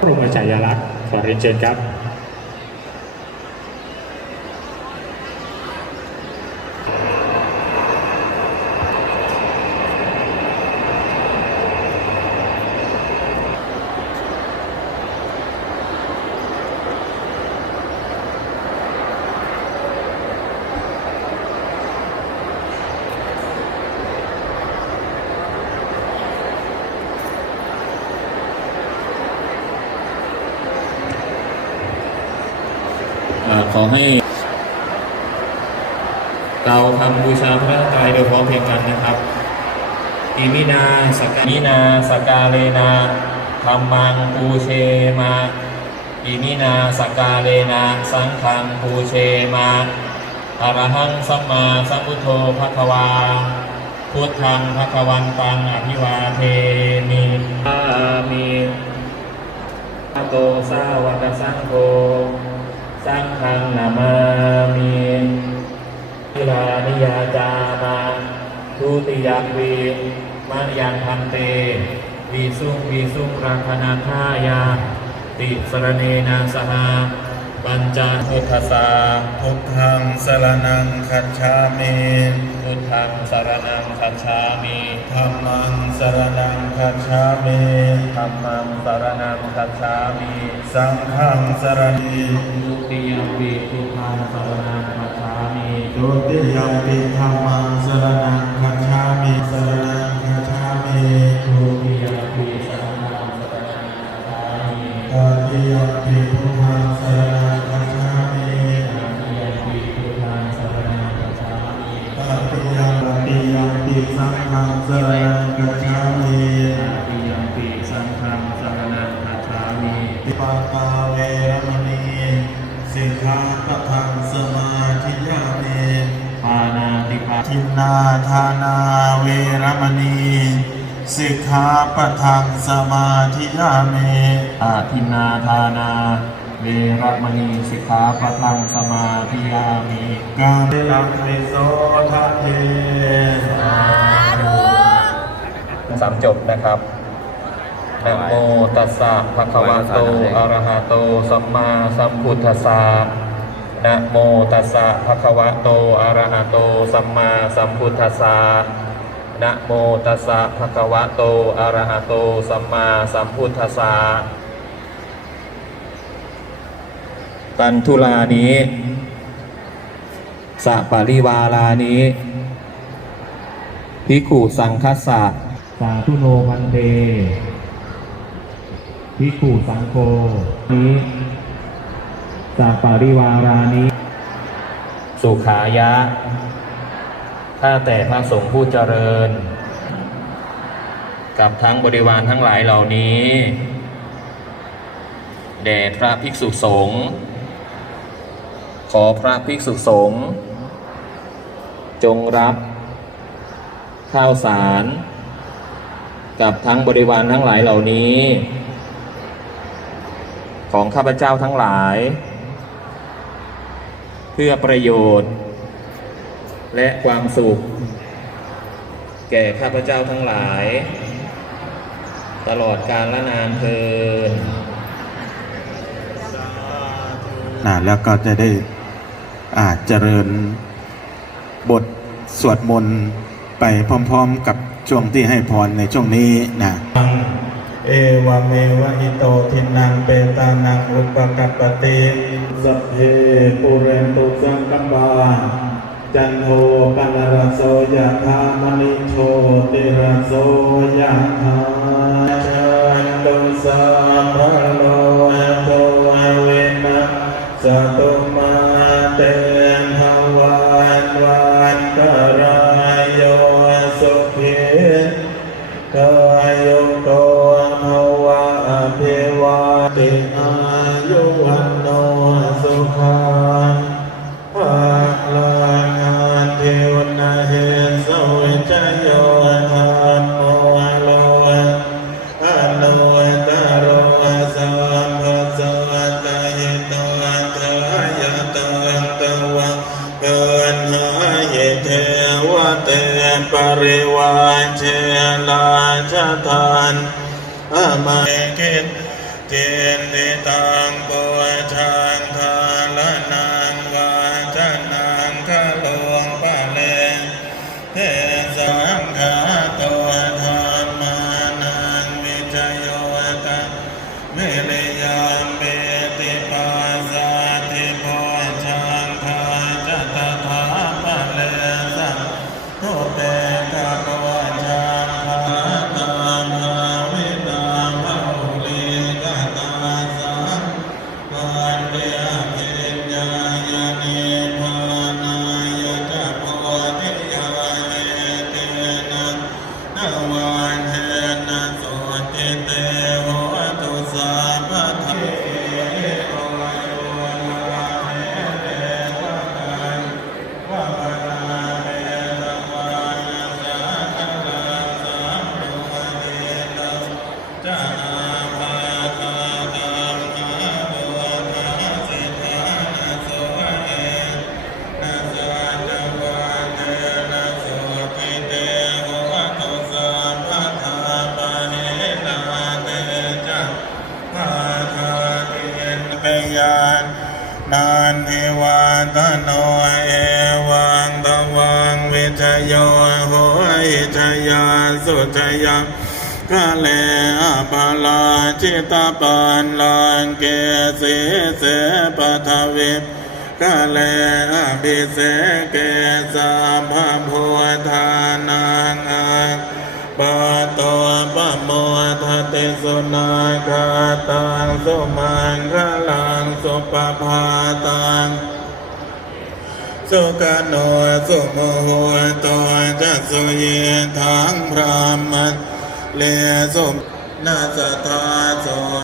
พรมอาจารยาลักษณ์ขอเรียนเชิญครับ อ่าขอให้ เราทำบูชาพระกายโดยพร้อมเพรียงกันนะครับอิมินาสกานินาสกาเลนาธรรมังปูเชมาอิมินาสกาเลนะสังฆังปูเชมาอรหังสัมมาสัมพุทโธภควา พุทธังภควันตังอภิวาเทมิอามิโตสาวกสังโฆสั ทุติยมวีมายังพันเตวีสุงวีสุงรังคณาทายาติสรเนนาสหาปัญจพุทธสาพุทธังสรนังคัจฉามิพุทธังสรนังคัจฉามิธัมมังสรนังคัจฉามิธัมมังสรนังคัจฉามิสังฆังสรณิทุติยมวีพุทธังสรนังคัจฉามิโยติยัมปิธัมมังสรนัง ทธังสรนังคัจฉามิตติยปีพุทธังสรนังคัจฉามิตติยัมปิยัมปิสังฆังสรนังคัจฉามิตติยมปีสังฆังสรนังคัจฉามิปิปัตตาเวรมณี สิกขาปะทังสมาธิยามิปานาติปาทินนาทานา เวรมณีสิกขาปะทังสมาธิยามิอาทินนาทานาเวรมณีสิกขาปะทังสมาธิยามิกาเมลังวิโสทะเทสามจบนะครับนะโมตัสสะภะคะวะโต อะระหะโต สัมมาสัมพุทธัสสะนะโมตัสสะภะคะวะโต อะระหะโต สัมมาสัมพุทธัสสะ นะโมตัสสะภะคะวะโต อะระหะโต สัมมาสัมพุทธัสสะปันทุลานี้สะปาริวาลานี้พิกขุสังคัสสะสาธุโนพันเตพิกขุสังโฆนี้สาปาริวารานี้ สุขายะ ข้าแต่พระสงฆ์ผู้เจริญ กับทั้งบริวารทั้งหลายเหล่านี้แด่พระภิกษุสงฆ์ขอพระภิกษุสงฆ์จงรับ ข้าวสาร กับทั้งบริวารทั้งหลายเหล่านี้ ของข้าพเจ้าทั้งหลาย เพื่อประโยชน์ และความสุข แก่ข้าพเจ้าทั้งหลาย ตลอดกาลละนานเทินนะแล้วก็จะได้อ่าเจริญบทสวดมนต์ไปพร้อมๆกับช่วงที่ให้พรในช่วงนี้นะเอวเมวะอิโตทินังเปตานังอุปกัปปติสัพเพปุเรนตุสังกปา จันโทปนรโสยะธามณิโชติรโสยะธา ริวานเชลาชทานอามาเกตเจนติตังปวชังคาลนังวาจนังคาลวงปะเลเทสังขาตัวธรรมานังวิจโยตังวิริยา น โยโหหิชยาสุชยังกะเลอะปะลาจิตาปันลังเกสีเสปะทวิกะเลอะบิเสเกสาภะโพธานังอะปะโตปะโมทติสุนาคาตังสุมังคลังสุปภาตัง สุกโนสุโมโหตัวจัสุเยทังพรามันเลสุนาสตาโส